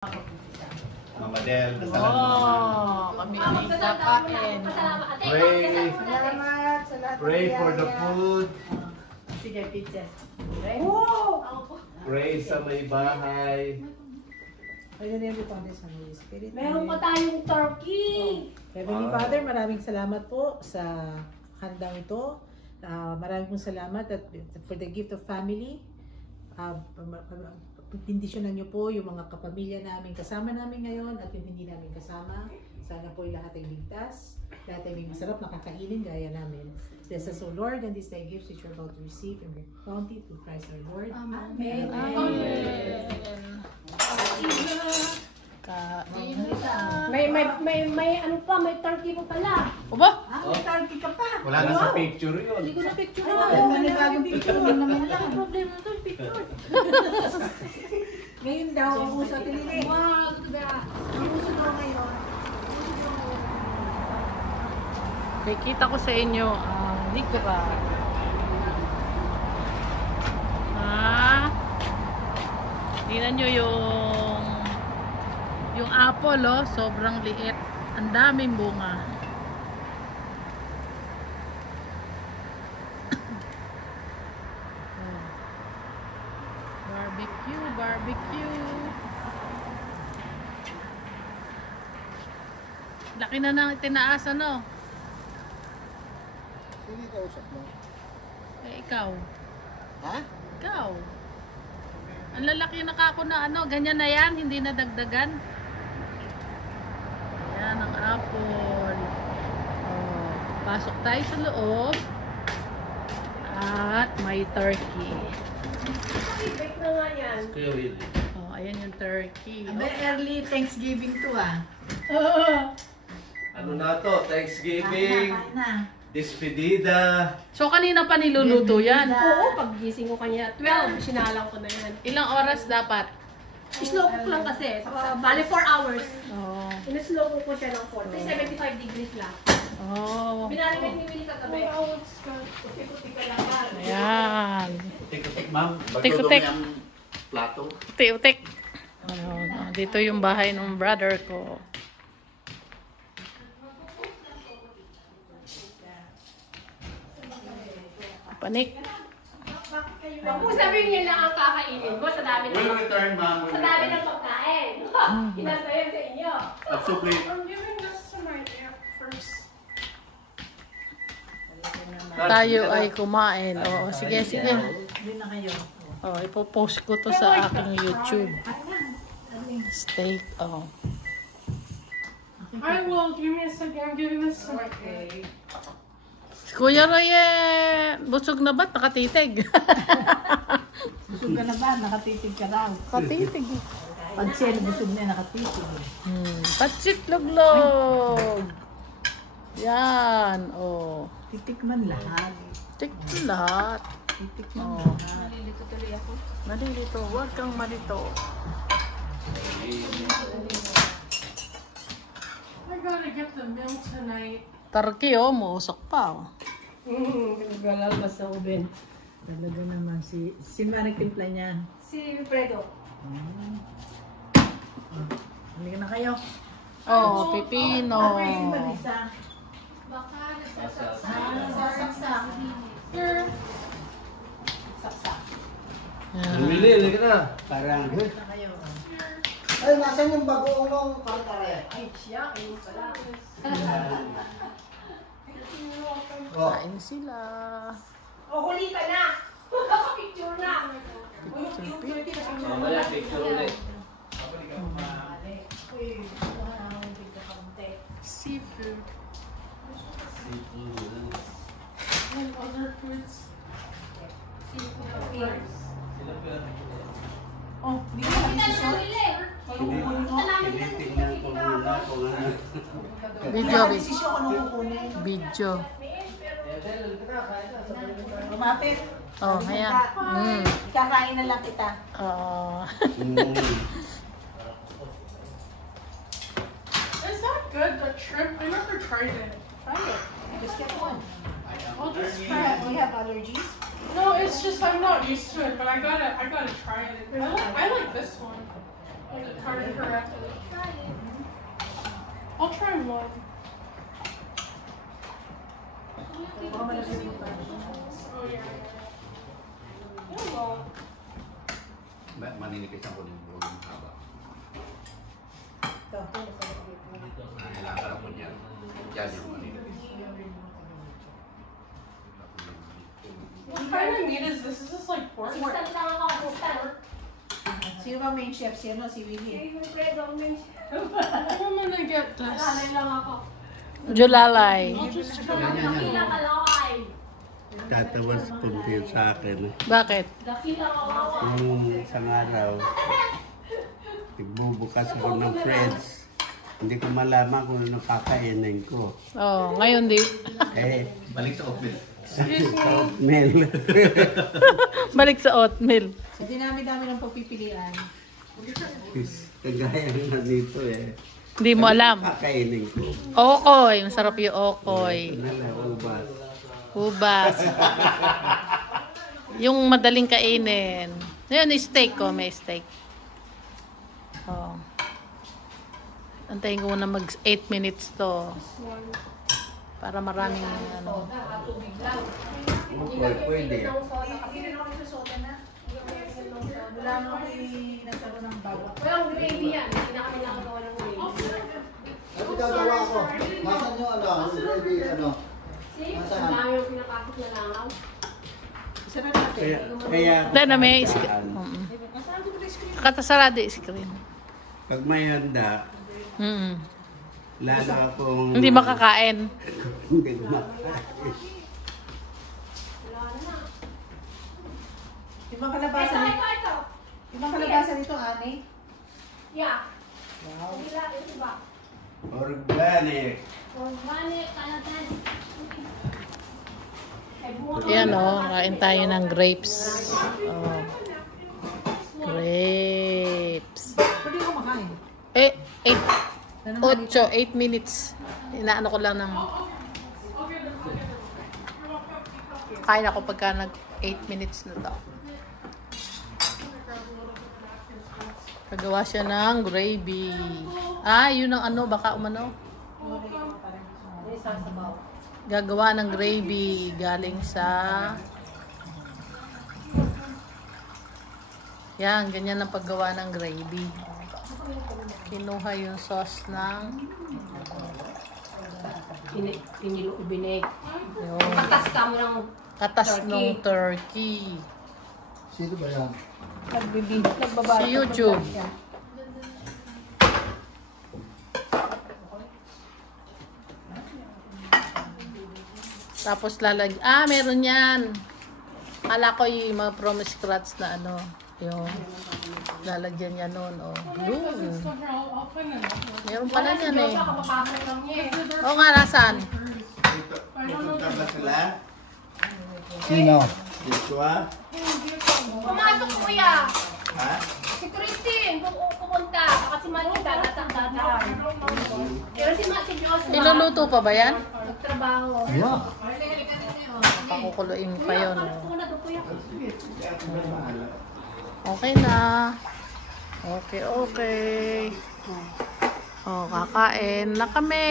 Mama Del, kami ay kakain. Pray for the food. Sige, pizza. Pray sa may bahay. Meron pa tayong turkey. Heavenly Father, maraming salamat po sa handang ito. Maraming pong salamat for the gift of family. Bendisyonan niyo po yung mga kapamilya namin kasama namin ngayon at yung hindi namin kasama. Sana po lahat ay ligtas. Lahat ay may masarap na kakainin gaya namin. Bless us, O Lord, and this thy gifts which you are about to receive in your bounty through Christ our Lord. Amen. Amen. May ano pa, may turkey pa pala. Oba? May turkey ka pa. Wala na sa picture yun. Hindi ko na picture Manibagong picture naman lang. Ang problema na ito, picture. Ngayon daw, ang uso tinili. Wow, look at that. Ang uso daw ngayon. Nakikita ko sa inyo ang likra. Tingnan nyo yung apple, oh, sobrang liit. Ang daming bunga. Oh. Barbecue, barbecue. Laki na ng tinaas, ano? Sige, kausap mo. Eh, ikaw. Ha? Ikaw. Ang lalaki na kako na ano, ganyan na yan, hindi na dagdagan. Yan ang apple. Oh, pasok tayo sa loob. At may turkey. Bake na nga yan. Kuya Willie. Oh, ayan yung turkey. May early Thanksgiving to Ano na to? Thanksgiving. Despedida. So kanina pa niluluto yan? Oo, paggising ko kanya 12, sinalang ko na yan. Ilang oras dapat? Slow cook lang kasi. Bali 4 hours. Oh. In-slow cook ko siya ng 4. 75 degrees lang. Oh. Binarimate ni Willie kagabi. Puti-puti ka lang. Ayan. Tik-tik, ma'am. Tik-tik. Ang plato. Utik-utik. Dito yung bahay ng brother ko. Panik. Huwag mo sabihin niya lang ang kakainin mo sa dami We'll ng return, ma'am. We'll sa dami return. ng pagkain. Inasa yan sa inyo. Absolutely. I'm giving this to my aunt first. Tayo ay kumain. Oo, sige, sige. Hindi na kayo. Oh, ipopost ko to sa aking YouTube. Steak. Oh. I will. Give me a second. I'm giving this to my aunt. Si Kuya Roy, busog na ba't nakatitig? Busog ka na ba? Nakatitig ka raw. Nakatitig. Pag siya busog na nakatitig. Patsit luglog. Yan. Oh. Titikman lahat. Tik lahat. Titikman Oh. lahat. Nalilito tuloy ako. Malilito. Huwag kang malito. I gotta get the meal tonight. Turkey, oh. Muusok pa, oh. Naglalabas sa oven. Talaga naman si Maring timpla niya. Si Wilfredo. Halika na kayo. Oh, pipino. Si Marisa. Baka Sasaksak. Here. Saksak. Yan. Willie, halika na. Parang, Na kayo. ay, nasan yung bagoong kare-kare? Ay, siya. Ayun pala. Kain sila. O, huli ka na. Picture na. Mamaya, picture ulit. Seafood. And other foods. Oh, di ka na desisyon? Tinitingnan ko muna kung ano. Video, Desisyon ko nung kukunin. video. Lumapit. Oh, ayan. Kakain na lang kita. Oh. Is that good? The shrimp? I never tried it. Try it. Just get one. I'll just try it. We have allergies. No, it's just I'm not used to it, but I gotta try it. I like this one. Like card correctly. I'll try one. Oh yeah. Yeah, well. Maninikisan ko din yung bulo ng haba. Kailangan ko niyan. Yan yung maninipis. What kind of meat is this? Is this like pork? Sino ba main chef? Sino? Si Willie. I'm gonna get this. Julalay. I'll just try. Tatawa si Pompeo sa akin. Bakit? Nung isang araw, nagbubukas ako ng friends. Hindi ko malaman kung ano kakainin ko. Oh, ngayon di. Balik sa office. Excuse me. Mel. Balik sa oatmeal. So, dinami-dami ng pagpipilian. Kagaya na dito Hindi mo alam. Kakainin ko. Okoy. Masarap yung okoy. Ubas. Ubas. Yung madaling kainin. Ngayon, steak ko. May steak. Oh. Antayin ko muna mag 8 minutes to. Para maraming ano. Pwede. Wala mo nagkaroon ng bago. Walang gravy yan. Hindi na kami nakagawa ng gravy. Ano gagawa ko? Nasaan yung ano? Ready, ano? See? Nasaan? Ang dami yung pinakakit na langaw. Isa na natin. Kaya Dahil na may katasarado yung screen. pag may handa, lalo akong... Hindi makakain. Hindi ko makakain. Yung mga kalabasan nito. Ito. Yung mga kalabasan nito, Ani. Yeah. Wow. Ito ba? Organic. Organic, kalatan. Yan o, kain tayo ng grapes. Oh. Grapes. Pwede ko makain. 8 minutes. Inaano ko lang ng... Kain ako pagka nag 8 minutes na to. Pagawa siya ng gravy. Yun ang ano, baka umano. Gagawa ng gravy galing sa... Yan, ganyan ang paggawa ng gravy. Kinuha yung sauce ng... Ibinig. Yun. Katas ka mo ng Katas ng turkey. Sino ba yan? Si YouTube. Tapos meron yan. Kala ko yung mga from scratch na ano. Yung lalagyan niya noon. Oh. Yun. I'll put it in. Meron pala yan eh. kapapasok lang niya eh. Oo nga, nasaan? Pupunta ba sila? Sino? Joshua? Pumasok ko kuya. Ha? Si Christine, pupunta. Baka si Manita, natakdahan. Pero si Joshua, Iluluto pa ba yan? nagtrabaho. Yeah. Pakukuluin pa yun. Pasok ko na doon kuya. Okay na. Okay. Oh, kakain na kami.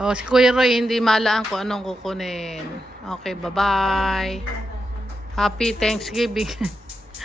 Oh, si Kuya Roy hindi malaan kung anong kukunin. Okay, bye-bye. Happy Thanksgiving.